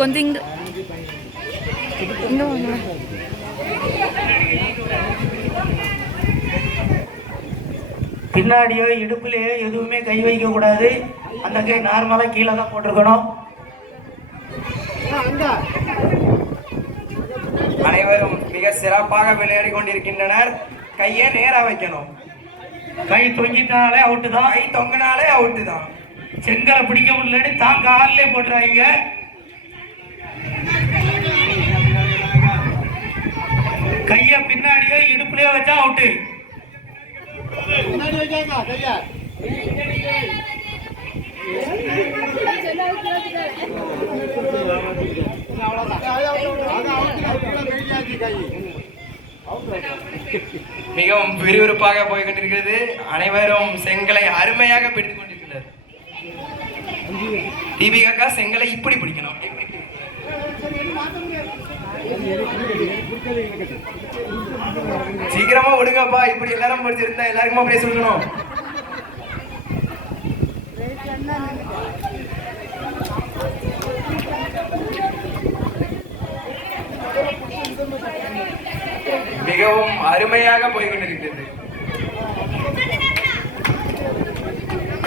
கொஞ்சம் இங்க பின்னாடியோ இடுப்புலையோ எதுவுமே கை வைக்க கூடாது. அந்த கை நார்மலா கீழே தான் போட்டிருக்கணும். அனைவரும் மிக சிறப்பாக விளையாடி கொண்டிருக்கின்றனர். கையை நேரா வைக்கணும். கை தொங்கிட்டாலே அவுட்டு தான். கை தொங்கினாலே அவுட்டு தான். செங்கலை பிடிக்க முடியலன்னு தான் காலிலே போட்டுறாங்க. கைய பின்னாடியோ இடுப்புலயோ வச்சா அவுட்டு. மிகவும் விறுவிறுப்பாக போய் கொண்டிருக்கிறது. அனைவரும் செங்கலை அருமையாக பிடித்துக் கொண்டிருக்கிறார். தீபிகா செங்கலை இப்படி பிடிக்கணும். சீக்கிரமா விடுங்கப்பா. இப்படி எல்லாரும் படிச்சிருந்தா எல்லாருக்குமா பேச சொல்லணும். மிகவும் அருமையாக போய்கொண்டிருக்கிறது.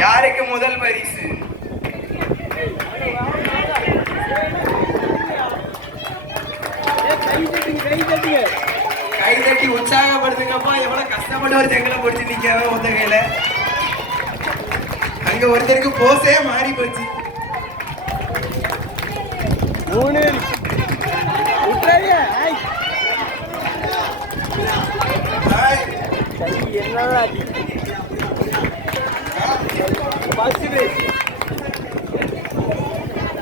யாருக்கு முதல் பரிசு? கை தட்டி உற்சாகப்படுத்துங்கப்பா. எவ்வளவு கஷ்டப்பட்டு ஒரு செங்கலை பிடிச்சு நிக்காம ஒத்த கையில. அங்க ஒருத்தருக்கு போசே மாறி போச்சு. என்னடா